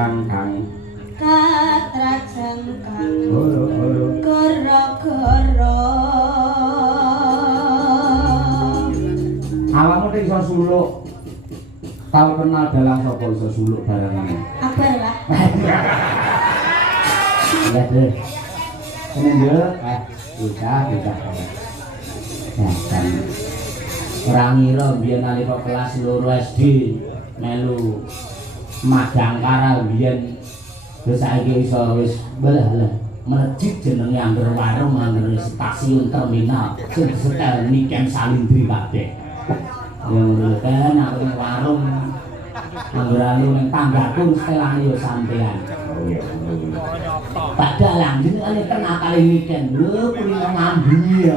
sangkang goro-goro awakmu nek iso suluk tau kenal dalang sapa iso suluk barang ini Akbar lah ya deh kene yo bisa ya kan ora ngira biyen nalika kelas 2 SD melu magang karal biyen terus saiki iso wis belah melejit jenenge angger warung angger stasiun terminal sing setel Niken Salindri kabeh yang kan aku warung angger alu ning tanggaku setelane yo sampean padahal lanjutane kena kali Niken lho kuwi ngambi ya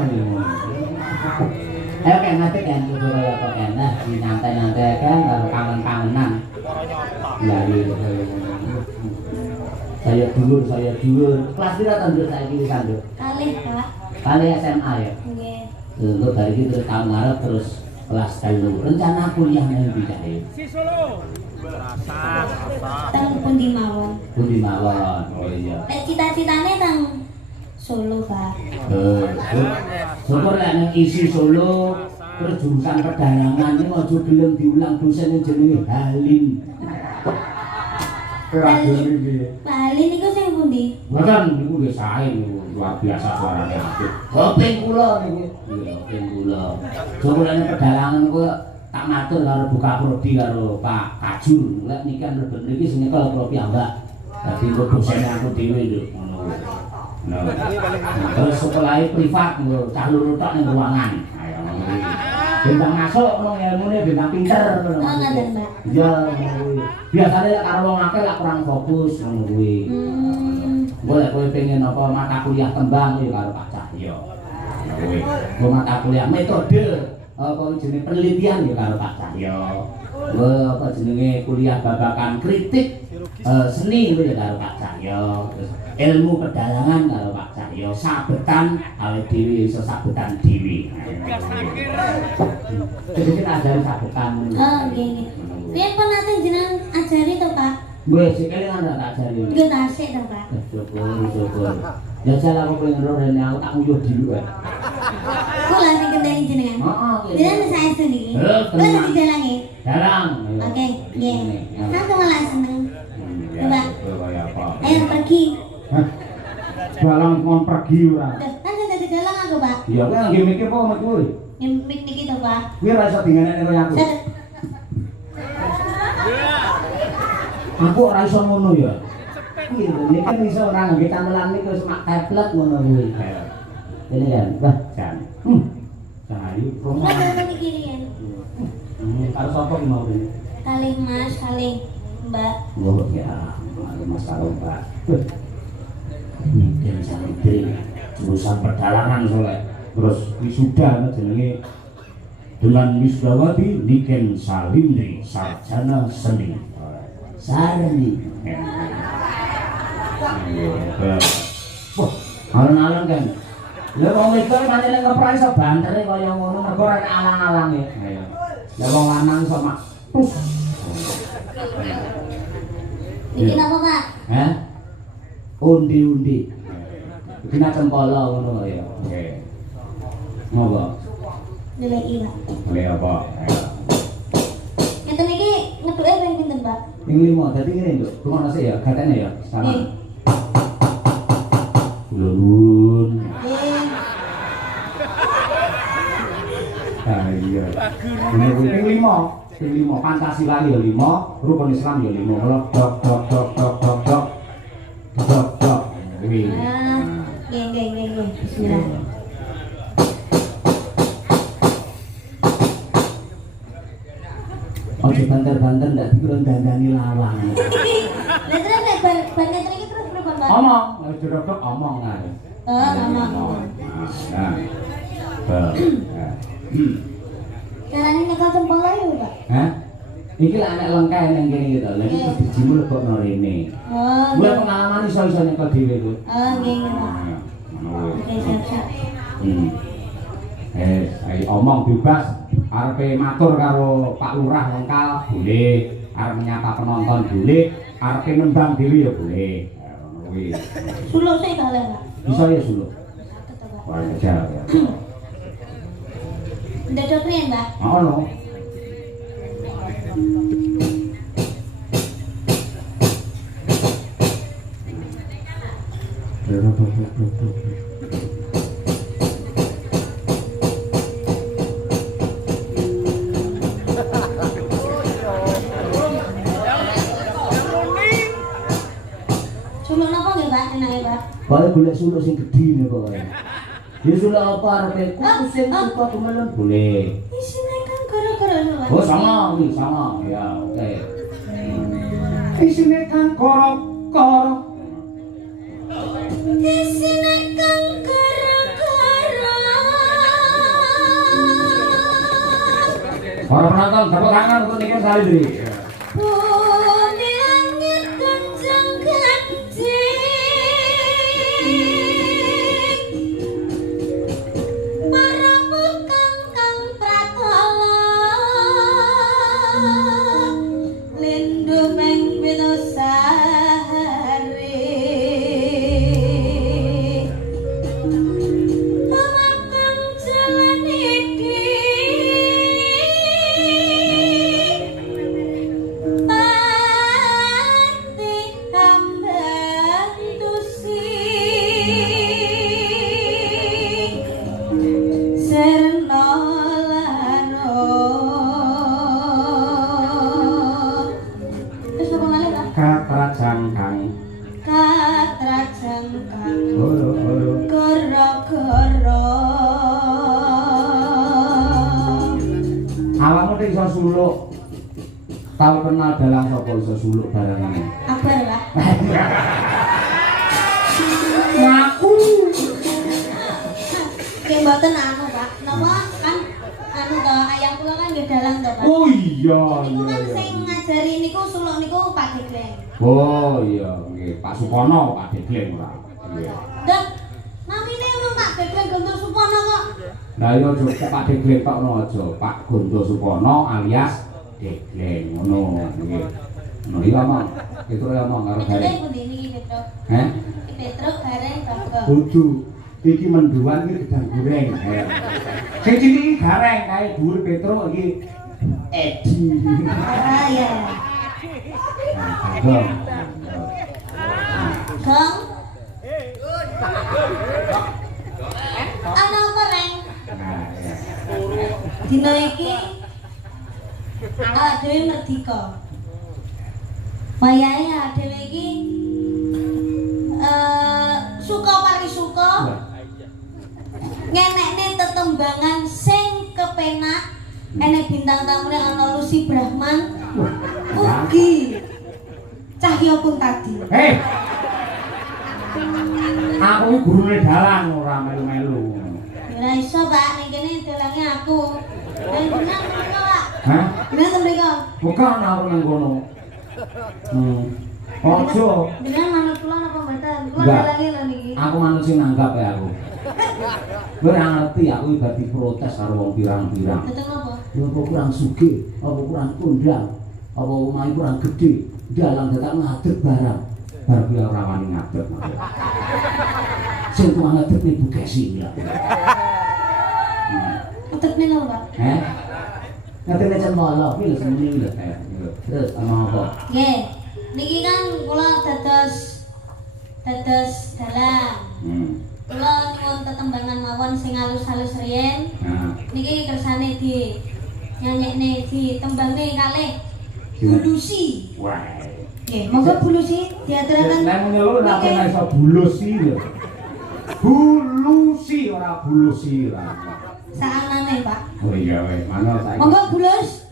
ayo kan nanti kan kudu kaya kok enak di nanti kan kalau kangen-kangenan lari saya dulur kelas pira tanduk saiki wis tanduk kalih Pak kali SMA ya nggih untuk dari itu terus tahun ngarep terus kelas 3 rencana kuliah nang ndi kae si Solo teng pundi mawon oh iya nek cita-citane teng Solo Pak syukur lek nek isi Solo terus jurusan perdagangan iki aja gelem diulang dosen jenenge Halim Halim niku sing pundi Mboten niku nggih sae luar biasa suarane apik. Kuping kula niku. Iya, kuping kula. Jogolane pedalangan kuwi tak matur karo buka prodi karo Pak Kajur. Lek niki kan reben niki sing nyekel kula piyambak. Dadi kok dosen aku dhewe lho ngono kuwi. Nah. Terus sekolahe privat lho, cah loro tok ning ruangan. Ayo ngono kuwi. Bintang masuk ngono ilmune bintang pinter ngono. Oh ngoten Mbak. Iya, ngono kuwi. Biasane lek karo wong akeh lek kurang fokus ngono kuwi. Boleh kowe pengen apa mata kuliah tembang ya karo Pak Cahyo. Kowe mata kuliah metode apa jenenge penelitian ya karo Pak Cahyo. Apa jenenge kuliah babakan kritik seni ya karo Pak Cahyo. Terus ilmu pedalangan karo Pak Cahyo. Sabetan awake dhewe iso sabetan dhewe. Jadi kita ajari sabetan. Oh nggih. Piye pun nate jenengan ajari to Pak? Gue sih kalian ada tak ajari. Nggih tasik to Pak. Syukur. Ya salah aku pengen roh rene aku tak nguyuh dulu wae. Kula sing kendani jenengan. Heeh. Jenengan saestu niki. Kula dadi dalange. Dalang. Oke, nggih. Aku malah seneng. Coba. Kaya apa? Ayo pergi. Hah? Dalang kon pergi ora. Kan sing dadi dalang aku, Pak. Iya, kowe nggih mikir apa mek kowe? Mik niki to, Pak. Kowe ora iso dingenekne kaya aku. Aku ora iso ngono ya. Kuwi lho, kan iso ora ngangge camelan niku semak tablet ngono kuwi. Ini kan, wah, jan. Cahayu promo. Lah niki riyen. Karo sapa ki mau ini? Kalih Mas, kalih Mbak. Oh ya, Mas karo Mbak. Niken Salindri jurusan perdalangan soleh. Terus wisuda jenenge dengan wisudawati Niken Salindri sarjana seni. Sarni. Wah, alon-alon kan. Lha wong wedok pancen ngeprai iso bantere kaya ngono mergo ora alang-alange. Lah wong lanang iso mak pus. Niki napa, Pak? Hah? Undi-undi. Kena cempala ngono ya. Oke. Ngopo? Nilai Pak. Oleh apa? Ngeten iki ngeduke ping pinten, Pak? Ping 5. Dadi ngene lho, rumono sik ya, gatene ya. Sama. Lurun. Ah iya. Ini ping 5. Ping 5 Pancasila ya 5, rukun Islam ya 5. Dok dok dok dok dok dok dok. Dok dok. Kuwi. Nggih. Bismillah. Ojo banter-banter ndak dikira dandani lawang. Lah terus nek banget iki terus pripun, Pak? Omong, nek dodok omong ae. Oh, ngomong. Nah. Carane nyekel cempala ya, Pak? Hah? Iki lak nek lengkeh ning kene iki to. Lah iki bijimu lebokno rene. Oh. Gue pengalaman iso-iso nyekel dhewe kuwi. Oh, nggih. Oke, siap-siap. Ayo omong bebas. Arepe matur karo Pak Lurah lengkal boleh, arep menyapa penonton boleh, arepe nembang dhewe ya boleh. Kuwi. Suluk sik ta lek. Bisa ya suluk. Saged to, Pak. Wah, jajal ya. Ndedok riyen, Pak. Ono. Suluk napa nggih, Pak? Enake, Pak? Boleh golek suluk sing gedhi nih pokoke. Ya suluk apa arepe kudu sing suka kemelem boleh. Isine kan gara-gara lho, Pak. Oh sama, nih sama. Ya, oke. Isine kan korok-korok. Isine kan gara-gara. Para penonton, tepuk tangan untuk Niken Salidri. Bumi langit kencang-kencing. Para bukang kang pratala. Lindu meng Bidosari. Mamakang jalan iki. Pati kambang tusi serna laro. Wis apa malih, Pak? Katrajangkang. Katrajangkang Horo-horo. gara-gara. Awakmu nek iso suluk. Tau kenal dalang sapa iso suluk barangane. Akbar, Pak. Ngaku. Nggih mboten anu, Pak. Napa kan anu to ayam kula kan nggih dalang to, Pak. Oh iya, Niku iya kan iya. sing ngajari niku suluk niku Pak Degleng. Oh iya, nggih. Pak Supono, Pak Degleng ora. Iya. Dak, namine wong Pak Degleng Guntur Supono kok. Lah iya aja Pak Degleng tok aja, Pak Gondo Supono alias Degleng ngono nggih. Ngono iya Mang. Itu ya Mang karo Petruk gareng. pundi niki Petruk? Heh? Iki Petruk gareng Bago. Kudu iki menduan iki gedang goreng. Sing cilik iki gareng kae dhuwur Petruk iki Edi. Ah iya. Gong. Gong. Ana goreng. Nah, ya. Dina iki dhewe merdika. Wayahe dhewe iki suka parisuka ngenekne tetembangan sing kepenak. Enek bintang tamune ana Lucy Brahman. Ugi Cahya Kuntadi. Hei. Aku iki gurune dalang ora melu-melu. Ora iso, Pak, ning kene dolange aku. Nek benar mriko, Pak. Hah? Benar to mriko? Bukan aku nang kono. Ojo. Benar manut kula napa mboten? Kula Enggak. dolange lho niki. Aku manut sing nanggap ya aku. Kowe ora ngerti aku ibadi protes karo wong pirang-pirang. Betul napa? Lho apa kurang sugih, apa kurang kondang, apa omahe kurang gedhe, dalang dadak ngadeg barang. Bar kuwi ora wani ngadeg. Sing kuwi ngadeg ibu Gesi ya. Utekne lho, Pak. Ngerti nek molo iki lho semene lho. Terus ana apa? Nggih. Niki kan kula dados dalang. Kula nyuwun tetembangan mawon sing halus-halus riyen. Nah, Niki kersane di nyanyekne di tembangne kalih Bulusi. wah. Nggih, monggo Bulusi diaturaken. Nek muni lho ora kena iso bulusi lho. Bulusi ora bulusi ora. Saanane, Pak. Oh iya weh, mana saiki? Monggo Bulus.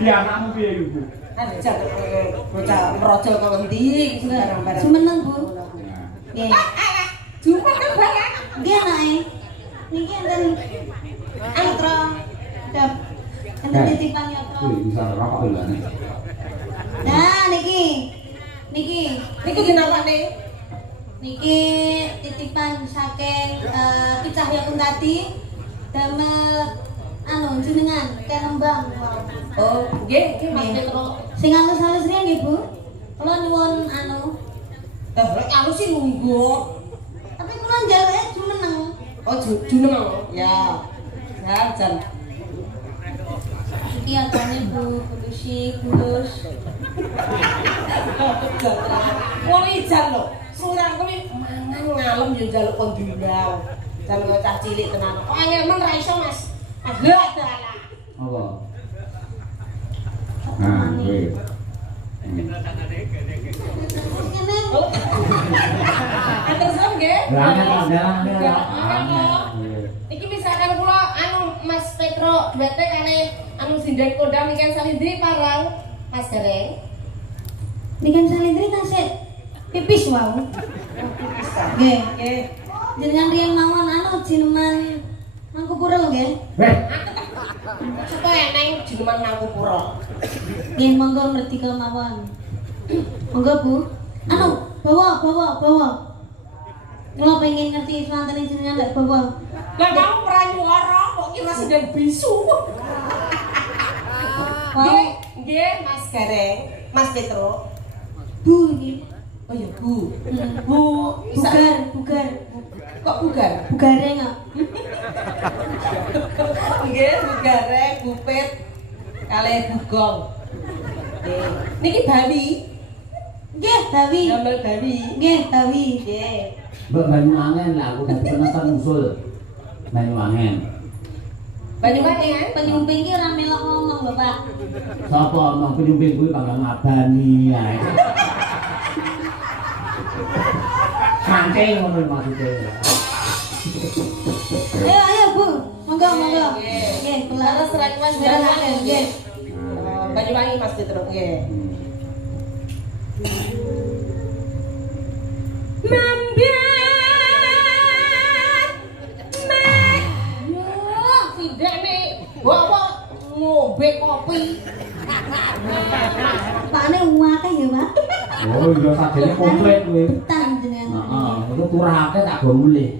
Ya anakmu piye iku? Ajak bocah meraja kok endi barang-barang. Semeneng, Bu. Nggih. Jumpa kan banyak. Nggih, anake. Niki enten antro dap enten titipan yatra. Wih, bisa rokok lho nek. Nah, niki. Niki Niku dinamane niki titipan saking Ki Cahya Kuntadi damel anu jenengan kenembang. Oh, nggih, Mas Petro. Sing halus-halus riyen nggih, Bu. Kula nyuwun anu. Lek alus sih lungguh. Tapi kula njaluke jumeneng. Oh, juneng. Ya. Ya, jan. Iki atane Bu, kulus. Wong ijan lho. Surang kuwi mangan ngalem yo njaluk kon diundang. Jan kok cah cilik tenan. Kok angel men ra iso, Mas. Agak dalah. Apa? Nah, kuwi. Ngene. Terus nggih? Iki misalkan kula anu Mas Petro duete kane anu sinden kondang ikan salindri parang Mas Gareng. Nikan salindri tasik pipis wau. Nggih. Nggih. Jenengan riyen mawon anu jineman Mangkupura lho nggih. Coba eneng jineman Mangkupura. Nggih monggo merdeka mawon. Monggo Bu. Anu, bawa. Kula pengen ngerti swantene jenengan lek bawa. Lah kamu pranyuwara kok kira sinden bisu. Nggih, Mas Gareng, Mas Petro. Bu iki. Oh ya, Bu. Bugar. Kok bugar? Bugareng kok. Nggih, bugareng, bupet, kalih bugong. Nggih. Niki Bawi. Nggih, Bawi. Gambar Bawi. Nggih, Bawi. Nggih. Mbak Banyuwangen lah, aku dadi penonton usul. Banyuwangen. Banyuwangen. Penyumping ki ora melok ngomong lho, Pak. Sapa omong penyumping kuwi panggang ngabani ae. Saking ngono maksude. Ayo Bu. Monggo. Nggih. Nggih, Laras serang Mas Banyuwangen. Nggih. Banyuwangi Mas Petro. Nggih. Ngombe kopi. Pakne akeh ya, Pak. Oh, iya sadene komplit kuwi. Betah jenengan. Heeh, itu kurake tak go mulih.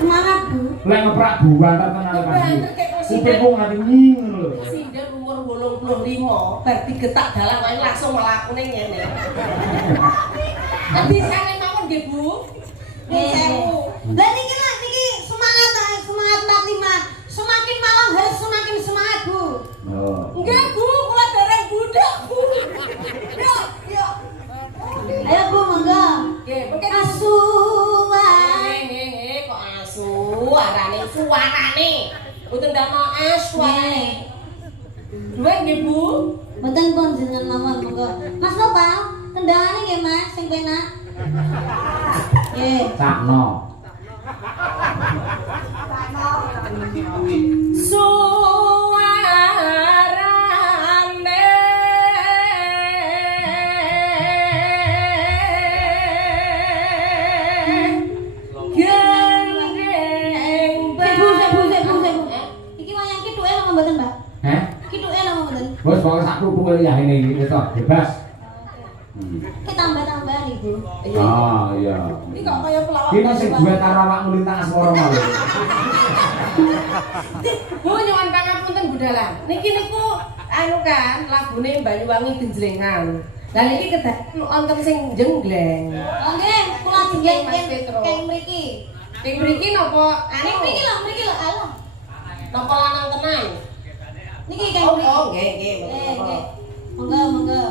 Semangat Bu. Lek ngeprak buan tenan kan. Kupingku nganti nying lho. Sinden umur 85 bar digetak dalan wae langsung mlakune ngene. Bisane mawon nggih Bu. Nggih. Lah niki semangat 45. Semakin malam harus semakin semangat Bu. Oh. Nggih Bu, kula dereng budak Bu. Yo. Ayo Bu, monggo. Nggih, mengke Asuhan. kok asu arane suarane. Mboten ndama suarane. Duwe nggih Bu. Mboten pun jenengan mawon monggo. Mas Nopal, kendangane nggih Mas sing penak. Nggih. Sakno. Suarane Iki wayang kithuke napa mboten, Mbak? Heh? Kithuke napa mboten? Wes pokoke sak kerupuk ya ini wis bebas. Ki tambah-tambahan Ibu. Ah iya. Iki kok kaya pelawak. Kita sing duwe karo awakmu lintang asmara mau. Bu nyuwun pangapunten Budalah. Niki niku anu kan lagune Banyuwangi Genjlengan. Lah niki kedaden wonten sing jenggleng. Oh nggih, kula jenggeng Mas Petro. keng mriki. Ning mriki napa Ning mriki lho, alah. napa lanang tenan? Niki keng Oh, mriki. nggih. Nggih. Monggo.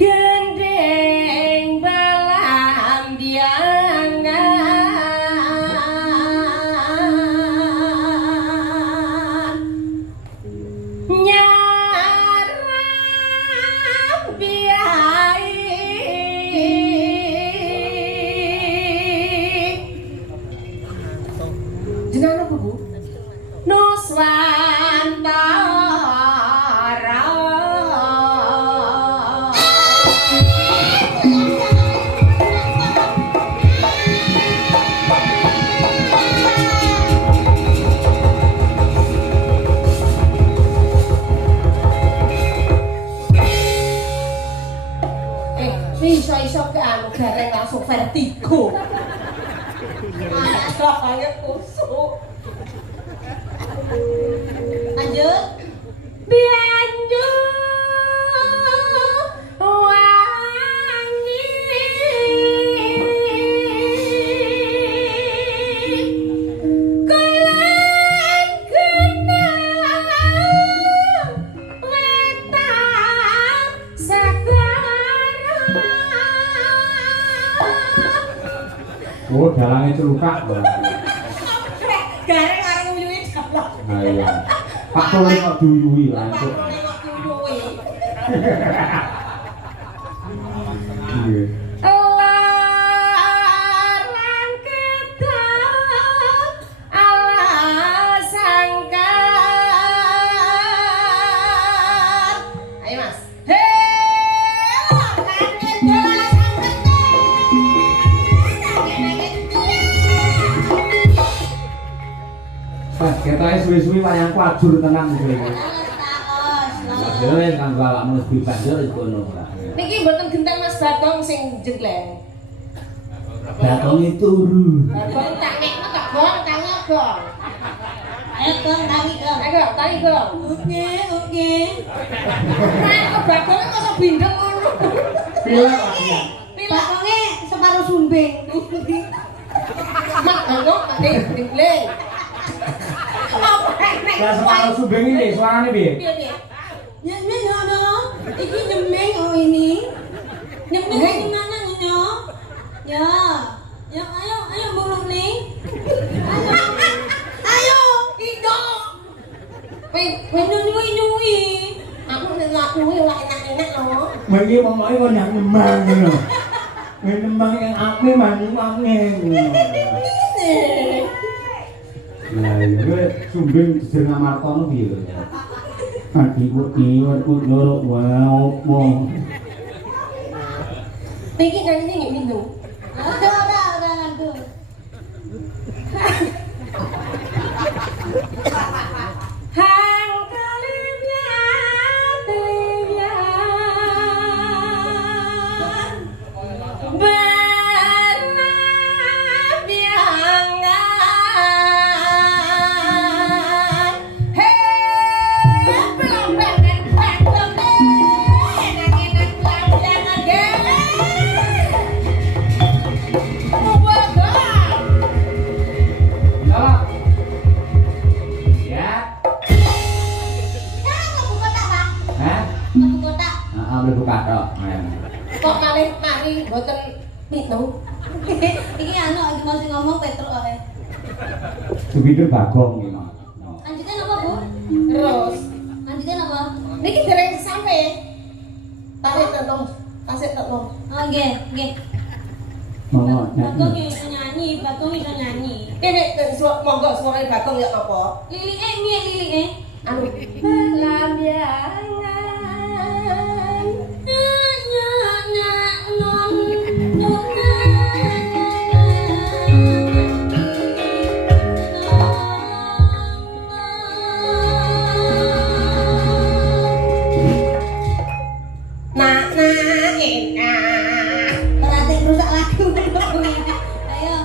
Gendeng belambiangan nyarang biai jenengan apa Bu? gareng langsung vertigo. Rasanya kusuk. Lanjut. Bianju wangi kulan kenang wetan sekarang. Oh, dalangnya celukak. Gareng arep nguyuhi dalang. Nah, iya. Pak Tole kok duyui langsung. Iya. Larang ketan ala sangkar. Ayo Mas. Hei, larang ketan ala Pas ketoke suwi-suwi wayang kuajur tenang kowe. Takos. Dhewe kang awakmu lebih banjur kono ora. Niki mboten genteng Mas Bagong sing jenggleng. Bakonge turu. Bagong tak nekno tak gong tangi gong. Ayo Gong, tangi Gong. Ayo tangi gong. Oke, oke. Nah, kok Bagong kok bindeng ngono. Pilek wae. Bakongnya separuh sumbing. Mak Bagong ade jenggleng. Apa nek? Ya separuh subeng iki suarane piye? Piye-piye? Nyemeng ono. Iki nyemeng oh ini. Nyemeng di mana nyonya? Ya. Ya ayo bulung nih. Ayo, Ido. nyui. Aku nek lakuin ora enak-enak lho. Wingi pokoke kok nang nembang ngono. Nembang yang ake manyu-ake ngono. Nah, iya kowe sumbing jeneng Martono piye kowe? Adi kuwi loro wae opo. Iki nyanyi nggih minum. Ora ngantuk. Hang kelimian bernabiangan. Hei, belum enak belambiangan gele. Mubarak. Ya. Ya. Kamu kotak, Pak. Hah? Kamu kotak. Heeh, mlebu kathok. Kok malih mari mboten minum? Iki anu iki mau sing ngomong Petruk ae. Supir Bagong iki, Mas. Lanjutnya apa, Bu? Terus Lanjutnya apa? niki dereng sampe. Tasik tenom. Oh, nggih, nggih. Monggo Bagong nyanyi. iso nyanyi, Bagong iso nyanyi. Kene monggo suara Bagong ya apa? Lilike piye lilike? Anu belambiangan. Nak enak. Berarti rusak lagu. Ayo,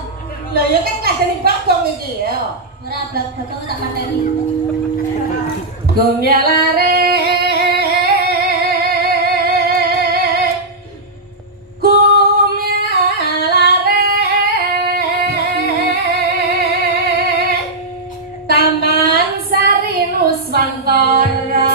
Lah ya kan ngajeni Bagong iki ya. ora Bagong tak materi. Gumya lare Taman Sari Nuswantara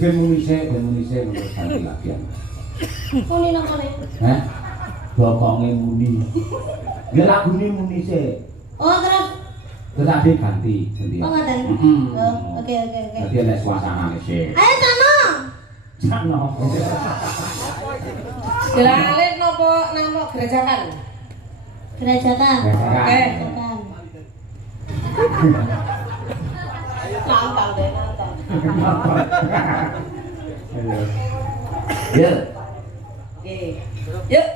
ben munise menurut ganti latihan. Muni nang kene. Hah? Bokonge muni. Ya lagune munise. Oh, terus Tetapi ganti. oh ngaten. Heeh. Oh, oke. Dadi nek suasanane sik. Ayo Cano. Jano. Gelalit nopo nama gerajakan? Gerajakan. Oke. Gerajakan. Nantang deh, nantang. Ya. Oke. Yuk.